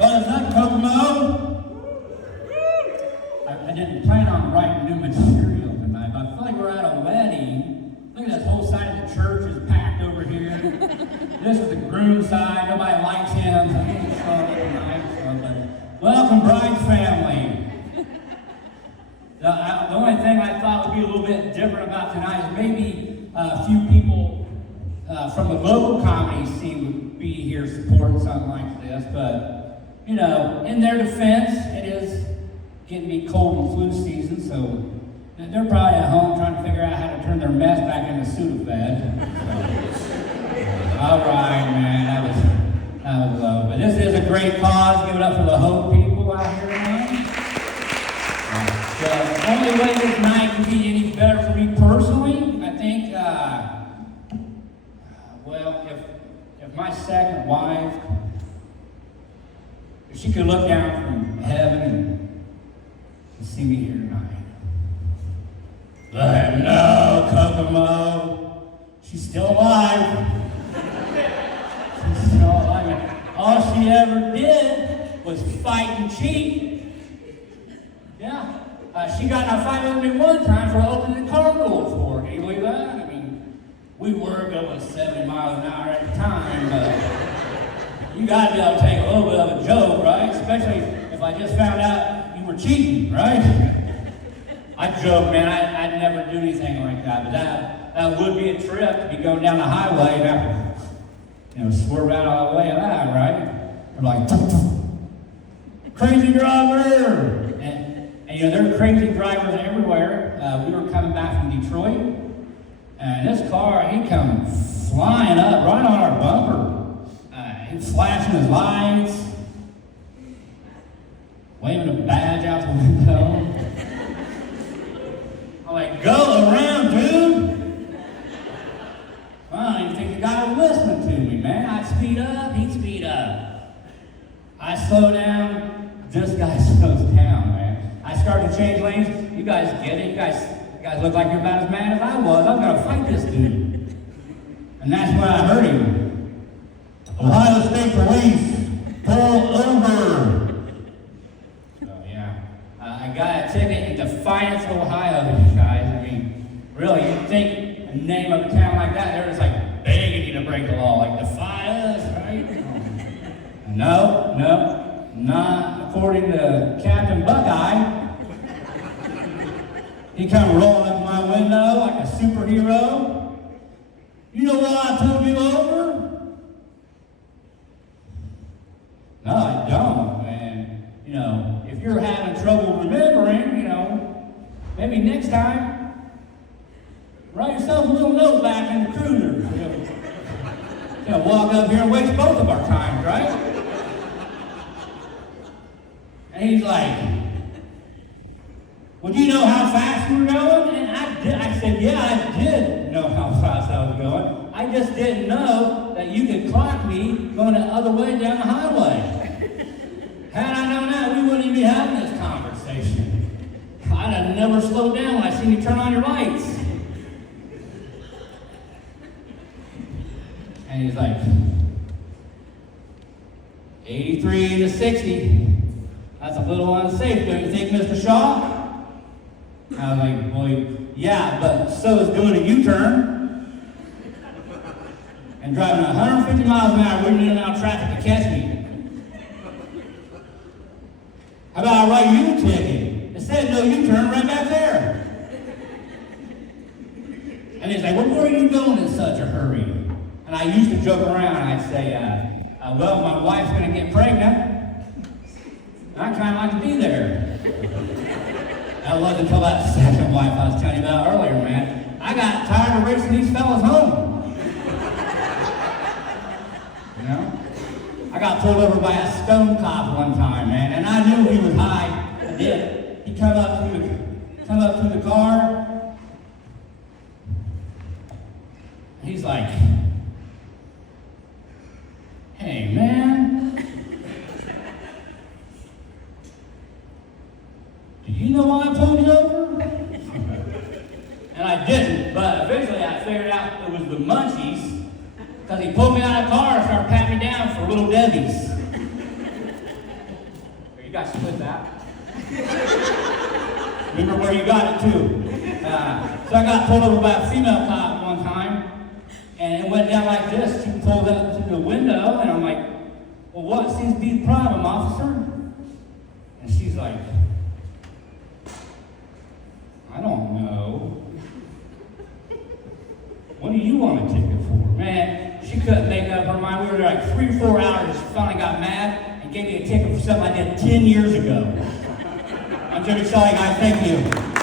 What's up, Kokomo? I didn't plan on writing new material tonight, but I feel like we're at a wedding. Look at this whole side of the church is packed over here. This is the groom side. Nobody likes him. So he didn't show up tonight. But welcome, bride's family. The only thing I thought would be a little bit different about tonight is maybe a few people from the local comedy scene would be here supporting something like this. But, you know, in their defense, it is getting to be cold and flu season, so they're probably at home trying to figure out how to turn their mess back into Sudafed. So, all right, man, that was low. But this is a great cause. Give it up for the Hope people out here tonight. The only way this night can be any better for me personally, I think, well, if my second wife, if she could look down from heaven and see me here tonight. Let him know, Kokomo. She's still alive. She's still alive. All she ever did was fight and cheat. Yeah. She got in a fight with me one time for opening the car door for her. Can you believe that? I mean, we were going 70 miles an hour at the time, but you got to be able to take a little bit of a joke, right? Especially if I just found out you were cheating, right? I joke, man, I'd never do anything like that, but that would be a trip to be going down the highway and have to, you know, swerve out all the way of that, right? They're like, crazy driver! And you know, there are crazy drivers everywhere. We were coming back from Detroit, and this car, he come flying up right on our bumper. He's flashing his lights, waving a badge out the window. I'm like, go around, dude! I don't even think the guy was listening to me, man. I'd speed up, he'd speed up. I slow down, this guy slows down, man. I started to change lanes. You guys get it. You guys look like you're about as mad as I was. I'm gonna fight this dude. And that's when I heard him. Ohio State Police, pull over. So yeah, I got a ticket in Defiance, Ohio. You guys. I mean, really, you'd think the name of a town like that, they're just like begging you to break the law, like defy us, right? No, not according to Captain Buckeye. He come rolling up my window like a superhero. You know why I pulled you over? No, I don't. And, you know, if you're having trouble remembering, you know, maybe next time, write yourself a little note back in the cruiser. You know, walk up here and waste both of our times, right? And he's like, well, do you know how fast you were going? And I said, yeah, I did know how fast I was going. I just didn't know that you could clock me going the other way down the highway. Had I known that, we wouldn't even be having this conversation. I'd have never slowed down when I seen you turn on your lights. And he's like, 83 to 60. That's a little unsafe, don't you think, Mr. Shaw? I was like, well, yeah, but so is doing a U-turn and driving 150 miles an hour when you're in and out of traffic to catch me. How about I write you a ticket? Instead of no U-turn, right back there. And he's like, well, where are you going in such a hurry? And I used to joke around. I'd say, well, my wife's going to get pregnant. I kind of like to be there. That wasn't until that second wife I was telling you about earlier, man. I got tired of racing these fellas home. You know? I got pulled over by a stone cop one time, man, and I knew he was high. I did. He come up to the car. He's like, hey, man. Do you know why I pulled you over? And I didn't, but eventually I figured out it was the munchies, because he pulled me out of the car and started patting me down for Little Debbie's. You guys split that. Remember where you got it too. So I got pulled over by a female cop one time, and it went down like this. She pulled up to the window, and I'm like, well, what seems to be the problem, officer? And she's like, I don't know. What do you want a ticket for? Man, she couldn't make up her mind. We were there like 3 or 4 hours. She finally got mad and gave me a ticket for something I did 10 years ago. I'm Jimmy Sally, guys. Thank you.